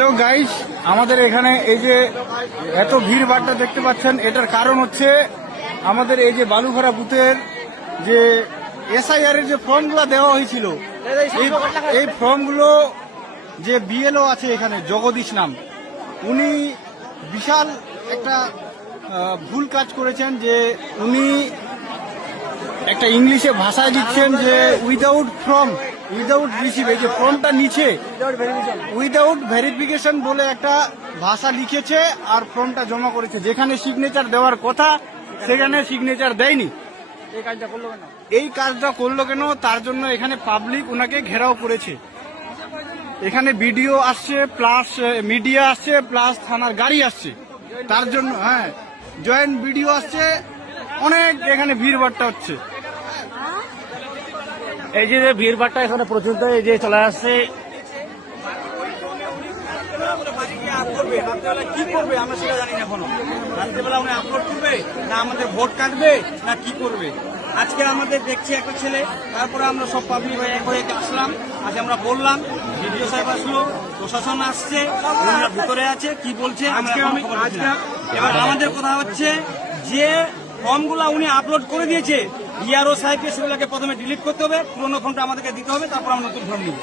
Hello guys আমাদের এখানে এই যে এত ভিড় ভাড়টা দেখতে পাচ্ছেন, এটার কারণ হচ্ছে আমাদের এই যে বালুঘরা বুথের যে এসআইআর এর যে ফর্মগুলো দেওয়া হয়েছিল, এই- ফর্মগুলো যে বিএলও আছে এখানে, জগদীশ নাম, উনি বিশাল একটা ভুল কাজ করেছেন যে উনি একটা ইংলিশে ভাষায় দিচ্ছেন যে উইদাউট ফর্ম উইদাউট রিসিভ এই যে ফর্মটা নিচে উইদাউট ভেরিফিকেশন বলে একটা ভাষা লিখেছে আর ফর্মটা জমা করেছে। যেখানে সিগনেচার দেওয়ার কথা সেখানে সিগনেচার দেয়নি। এই কাজটা করল কেন? এই কাজটা করল কেন? তার জন্য এখানে পাবলিক ওনাকে ঘেরাও করেছে। এখানে ভিডিও আসছে প্লাস মিডিয়া আসছে প্লাস থানার গাড়ি আসছে। তার জন্য হ্যাঁ জয়েন্ট ভিডিও আসছে অনেক এখানে ভিড় ভাট্টা হচ্ছে। এই যে ভিড় ভাট্টা এখানে পর্যন্ত এই যে চলে আসছে। কি করবে? আমরা সেটা জানি না এখনও। রাত্রেবেলা উনি আপলোড করবে? না আমাদের ভোট কাটবে? না কি করবে? আজকে আমাদের দেখছি একটা ছেলে তারপরে আমরা সব পাবলিক হয়ে এক হয়ে আসলাম। আজ আমরা বললাম ভিডিও সাহেব আসলো প্রশাসন আসছে ওনারা ভিতরে আছে কি বলছে এখনও খবর এবার আমাদের কথা হচ্ছে যে ফর্মগুলো উনি আপলোড করে দিয়েছে ইয়ারও সাহেবকে সেগুলোকে প্রথমে ডিলিট করতে হবে পুরোনো ফর্মটা আমাদেরকে দিতে হবে তারপর আমরা নতুন ফর্ম নিব।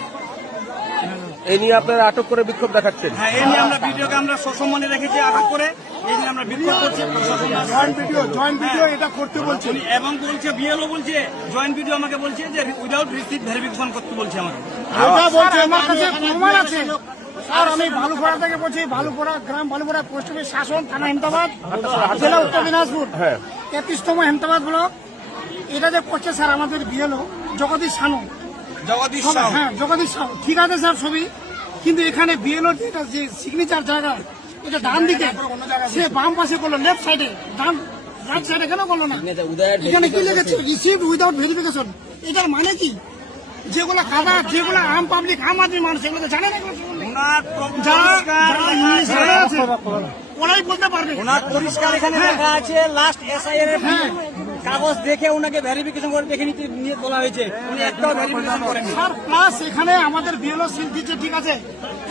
এই নিয়ে আপনারা আটক করে বিক্ষোভ দেখাচ্ছেন? হ্যাঁ এই নিয়ে আমরা ভিডিওকে আমরা সসম্মানে রেখেছি আটক করে এই নিয়ে আমরা বিক্ষোভ করছি প্রশাসন জয়েন্ট ভিডিও জয়েন্ট ভিডিও এটা করতে বলছে। এবং বলছে বিএলও বলছে জয়েন্ট ভিডিও আমাকে বলছে যে উইদাউট রিসিভ ভেরিফিকেশন করতে বলছে আমাকে। বলছে আমার কাছে প্রমাণ আছে। স্যার আমি ভালুপাড়া থেকে বলছি ভালুপাড়া গ্রাম ভালুপাড়া পোস্ট অফিস শাসন থানা হেমতাবাদ জেলা উত্তর দিনাজপুর। তেত্রিশতম হেমতাবাদ ব্লক। এটা যে করছে স্যার আমাদের বিএলও জগদীশ সানু। জগদীশ হ্যাঁ জগদীশ সাহু ঠিক আছে স্যার ছবি। কিন্তু এখানে বিএলও যেটা যে সিগনেচার জায়গা এটা ডান দিকে সে বাম পাশে করল লেফট সাইডে ডান রাইট সাইডে কেন করল না? এখানে কি লিখেছে রিসিভ উইদাউট ভেরিফিকেশন এটার মানে কি? যেগুলো খাতা যেগুলো আম পাবলিক আম আদমি মানুষ এগুলো তো জানে না ওরাই বলতে পারবে ওনার পরিষ্কার এখানে লেখা আছে। লাস্ট এসআইআর এর হ্যাঁ। কাগজ দেখে ওনাকে ভেরিফিকেশন করে দেখে নিতে নিয়ে তোলা হয়েছে। উনি একটাও ভেরিফিকেশন করেনি স্যার প্লাস এখানে আমাদের বিএলও সিল দিচ্ছে ঠিক আছে?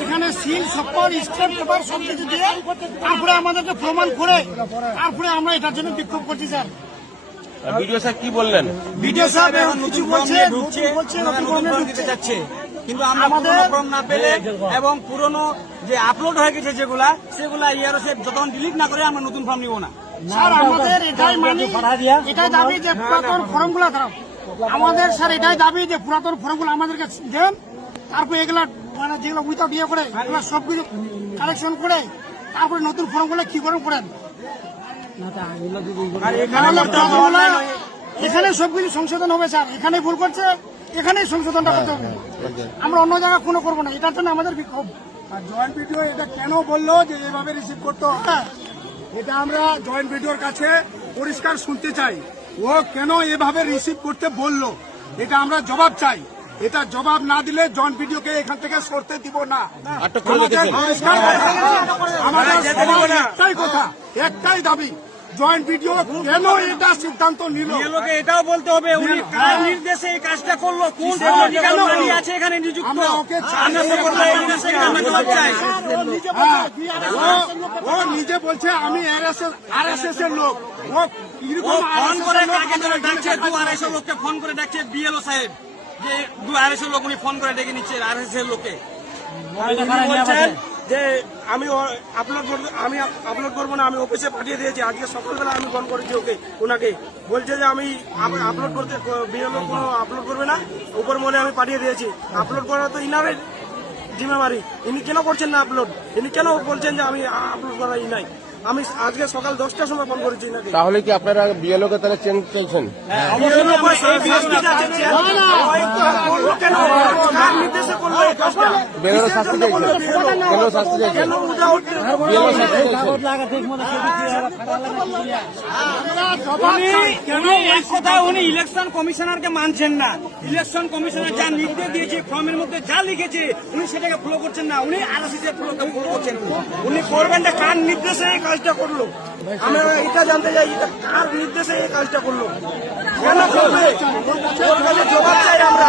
এখানে সিল সকল স্টেপ পেপার সব কিছু দিয়ে তারপরে আমাদেরকে প্রমাণ করে তারপরে আমরা এটার জন্য বিক্ষোভ করছি স্যার। ভিডিও স্যার কি বললেন? বিডিও সাহেব এখন কিছু নতুন বলছে বলছে দিতে যাচ্ছে কিন্তু আমরা ফর্ম না পেলে এবং পুরনো যে আপলোড হয়ে গেছে যেগুলা সেগুলা ইয়ারও সে যতক্ষণ ডিলিট না করে আমরা নতুন ফর্ম নিব না। স্যার আমাদের এটাই মানি এটাই দাবি যে পুরাতন ফর্মগুলো দাও আমাদের স্যার এটাই দাবি যে পুরাতন ফর্মগুলো আমাদেরকে দেন তারপর এগুলা মানে যেগুলো উইথাউট ইয়ে করে এগুলো সবকিছু কালেকশন করে তারপরে নতুন ফর্মগুলো কি করে করেন এখানে হয়ে- এখানে সবকিছু সংশোধন হবে স্যার। এখানে ভুল করছে এখানেই সংশোধনটা করতে হবে। আমরা অন্য জায়গায় কোনো করব না এটার জন্য আমাদের বিক্ষোভ। আর জয়েন্ট ভিডিও এটা কেন বলল যে এভাবে রিসিভ করতে হবে? হ্যাঁ। এটা আমরা জয়েন্ট ভিডিওর কাছে পরিষ্কার শুনতে চাই ও কেন এভাবে রিসিভ করতে বলল এটা আমরা জবাব চাই এটা জবাব না দিলে জয়েন্ট ভিডিওকে এখান থেকে সরতে দিব না আমাদের একটাই কথা একটাই দাবি জয়েন্ট ভিডিও কেন এটা সিদ্ধান্ত নিল? বিএলওকে এটাও বলতে হবে উনি কার নির্দেশে এই কাজটা করল। কোন পলিটিক্যাল আছে এখানে নিযুক্ত? আমরা হ্যাঁ, ও- নিজে বলছে আমি আর এস এস এর লোক। ও ফোন করে লোক? ডাকছে? দু আড়াইশো লোককে ফোন করে ডাকছে বিএলও সাহেব। যে দু আড়াইশো লোক উনি ফোন করে ডেকে নিচ্ছে আর এস এর লোকে। বলছেন যে আমি আপলোড করব আমি আপলোড করব না, আমি অফিসে পাঠিয়ে দিয়েছি। আজকে সকালবেলা আমি ফোন করেছি ওকে, ওনাকে। বলছে যে আমি আপলোড করতে বিএলও কোনো আপলোড করবে না, উপর মনে আমি পাঠিয়ে দিয়েছি। আপলোড করা তো ইনারে জিম্মেমারি ইনি কেন করছেন না আপলোড ইনি কেন বলছেন যে আমি আপলোড করা ই নাই? আমি আজকে সকাল দশটার সময় ফোন করেছি তাহলে কি আপনারা বিএলও কে তাহলে চেঞ্জ চাইছেন কেন? বিএলও শাস্তি চাইছেন বিএলও শাস্তি চাইছেন বিএলও শাস্তি চাইছেন উনি ইলেকশন কমিশনারকে মানছেন না। ইলেকশন কমিশনার যা নির্দেশ দিয়েছে ফর্মের মধ্যে যা লিখেছে উনি সেটাকে ফলো করছেন না। উনি আরসিসি ফলো করছেন। উনি করবেন না কার নির্দেশে? কাজটা করল। আমরা এটা জানতে চাই কার নির্দেশে এই কাজটা করল। কেন করবে? জবাব চাই আমরা।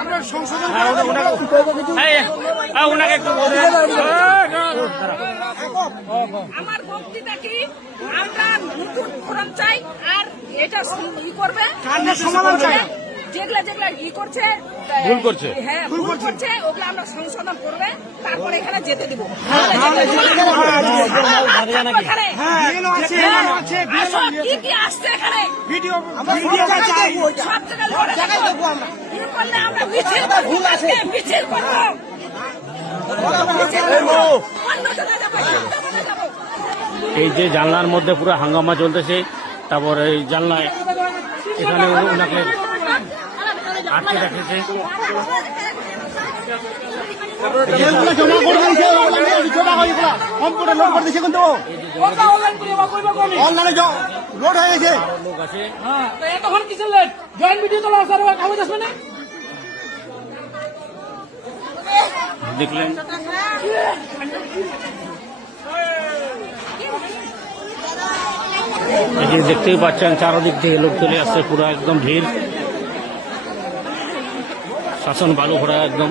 আমরা সংশোধন আমার বক্তৃতা কি? আমরা নতুন ফোরাম চাই আর এটা ই করবে। সমাধান চাই। যেগুলা যেগুলা ই করছে ভুল করছে। হ্যাঁ ভুল করছে। ওগুলো আমরা সংশোধন করবে। তারপরে এখানে যেতে দিব। কি কি আসছে এখানে? ভিডিও সব জায়গায় আমরা। মিছিল করব? মিছিল করব মিছিল করব। অন্য জায়গায় যাব, অন্য জায়গায় যাব। এই যে জানলার মধ্যে পুরো হাঙ্গামা চলতেছে তারপর এই জানলায় এখানে ওনাকে আটকে রেখেছে। লোড হয়ে গেছে। কিছু লেট জয়েন্ট ভিডিও তোলা আছে আর কাগজ আসবে না? দেখলেন। এই যে দেখতেই পাচ্ছেন, চারদিক থেকে লোক চলে আসছে, পুরো একদম ভিড়। শাসন বালু ভরা একদম।